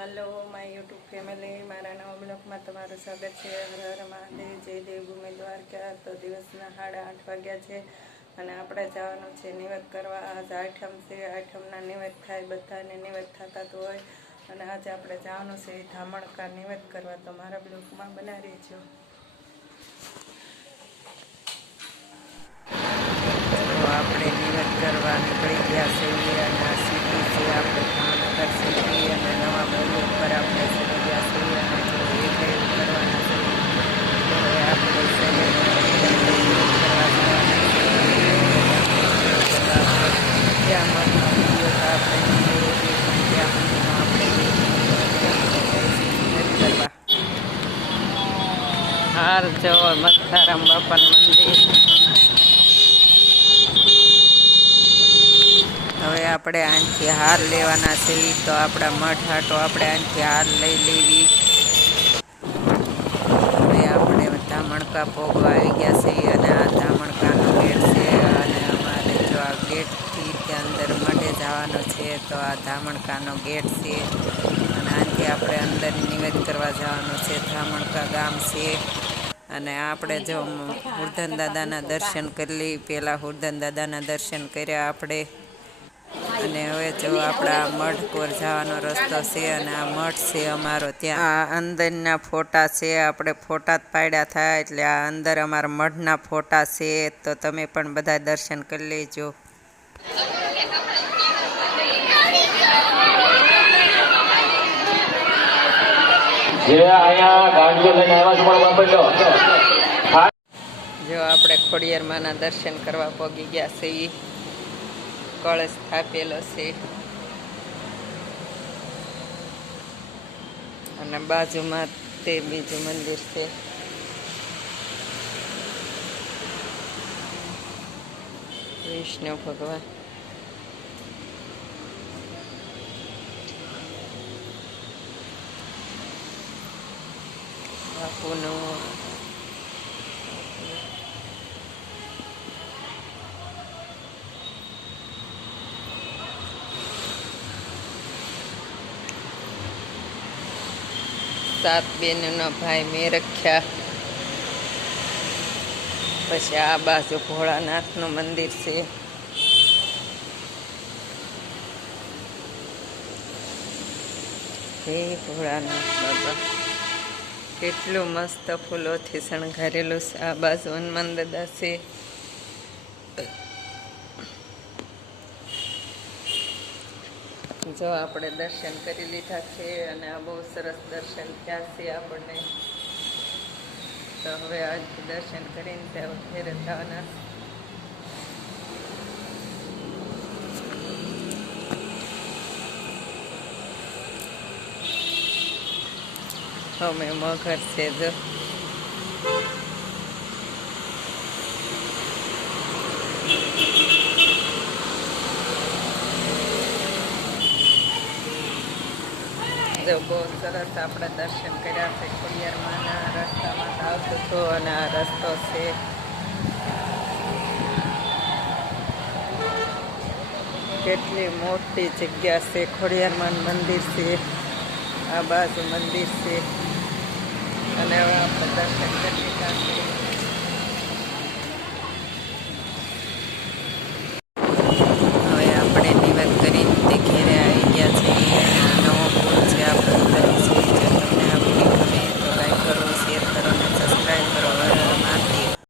Hello my YouTube family मारा नवा ब्लॉगમાં તમારું સ્વાગત છે। હર હર મહાદેવ, જય દેવ ભૂમિ દ્વારકા। તો દિવસના 8:30 વાગ્યા છે અને આપણે જવાનું છે નિવેદ કરવા। આજ આઠમ છે, આઠમના નિવેદ થાય, બધાને નિવેદ થતા તો હોય અને આજે આપણે જવાનું છે ધામણકા નિવેદ કરવા। તો મારા બ્લોગમાં બના રહેજો। આપણે નિવેદ કરવા નીકળી ગયા છીએ અને આ સિટી છે આપણે ભાવનગર સિટી અને નવા બ્લોગ ઉપર આપણે ચડી ગયા છીએ અને જો એ કઈ કરવાના છે તો હવે આપણે હાર જો મથારામ બાપાનું મંદિર। હવે આપણે આનથી હાર લેવાના છે તો આપણા મઠ હાટો આપણે આનથી હાર લઈ લેવી। હવે આપણે ધામણકા ભોગવા આવી ગયા છીએ અને આ ધામણકાનો ગેટ છે અને અમારે જો આ ગેટથી ત્યાં અંદર મઢે જવાનું છે તો આ ધામણકાનો ગેટ છે અને આનથી આપણે અંદર નિવેદ કરવા જવાનું છે। ધામણકા ગામ છે અને આપણે જો હુરધન દાદાના દર્શન કરી લઈ। પહેલાં હુરધન દાદાના દર્શન કર્યા આપણે અને હવે જો આપણા મઠ કોર જવાનો રસ્તો છે અને આ મઠ છે અમારો। ત્યાં આ અંદરના ફોટા છે, આપણે ફોટા જ પાડ્યા થાય એટલે આ અંદર અમારા મઠના ફોટા છે તો તમે પણ બધા દર્શન કરી લેજો। જો આપણે ખોડિયારમાંના દર્શન કરવા પહોંચી ગયા છીએ। કળશ સ્થાપેલો છે અને બાજુમાં તે બીજું મંદિર છે। વિષ્ણુ ભગવાન બાપુનું સાત બેનનો ભાઈ મેરખ્યા। પછી આ બાજુ ભોળાનાથનું મંદિર છે। હે ભોળાનાથ બાબા, કેટલું મસ્ત ફૂલોથી શણગારેલું છે। આ બાજુ હનુમાન દાદા છે। જો આપણે દર્શન કરી લીધા છે અને આ બહુ સરસ દર્શન થયા છે આપણને। તો હવે આજથી દર્શન કરીને ત્યાં ઘેરે જવાના। અમે મગર છે જો બહુ સરસ આપણે દર્શન કર્યા છે ખોડિયારમાંના। રસ્તામાં આવતો હતો અને આ રસ્તો છે। કેટલી મોટી જગ્યા છે, ખોડિયારમાં મંદિર છે, આ બાજુ મંદિર છે અને હવે આપણે દર્શન કરી લીધા છે।